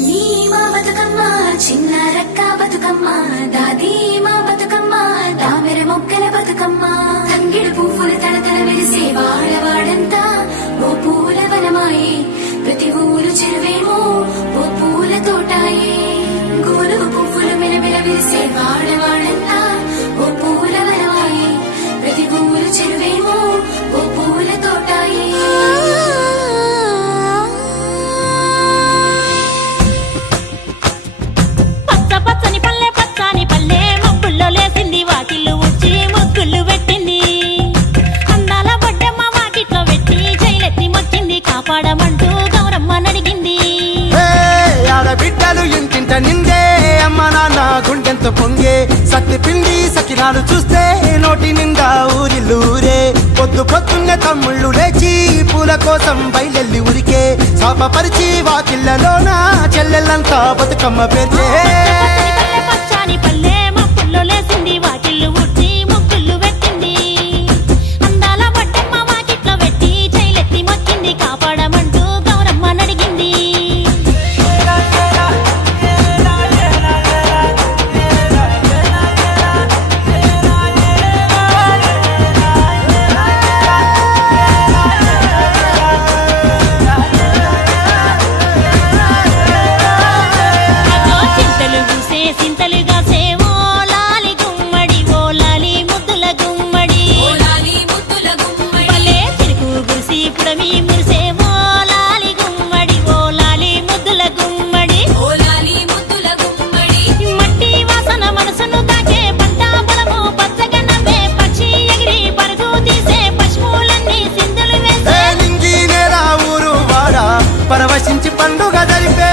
చిన్ని మా బతుకమ్మ చిన్న రక్క బతుకమ్మ దాది మా బతుకమ్మ దామెర మొక్కల బతుకమ్మ తంగిడు పువ్వులు తడతల మెరిసే వాడవాడంతా ఓ పూల వనమాయే ప్రతి ఊరు చెరువేమో ఓ పూల తోటాయే గోరు పువ్వులు మెలమెల మెరిసే వాడవాడంతా ఓ పూల వనమాయే ప్రతి ఊరు చెరువేమో ఓ పూల తోటాయే పచ్చని పల్లె పచ్చని పల్లె మబ్బుల్లో లేసింది వాకిళ్ళు ఉచ్చి ముగ్గులు పెట్టింది అందాల బొడ్డమ్మ వాకిట్లో పెట్టి జైలెత్తి మొక్కింది కాపాడమంటూ గౌరమ్మ నడిగింది ఆడబిడ్డలు ఇంటింట నిందే అమ్మ నాన్న గుండెంతో పొంగే సత్తి పిండి సకినాలు చూస్తే నోటి నిండా ఊరిల్లూరే పొద్దు పొద్దున్నే తమ్ముళ్ళు లేచి పూల కోసం బయలెల్లి ఉరికే శాపపరిచి వాకిళ్ళలోన చెల్లెళ్ళంతా బతుకమ్మ పేర్చే పచ్చని పల్లె మబ్బుల్లో లేసింది వాకిళ్ళు ఉచ్చి ముగ్గులు పెట్టింది అందాల బొడ్డమ్మ వాకిట్లో పెట్టి జైలెత్తి మొక్కింది కాపాడమంటూ గౌరమ్మ నడిగింది పరవశించి పండుగ జరిపే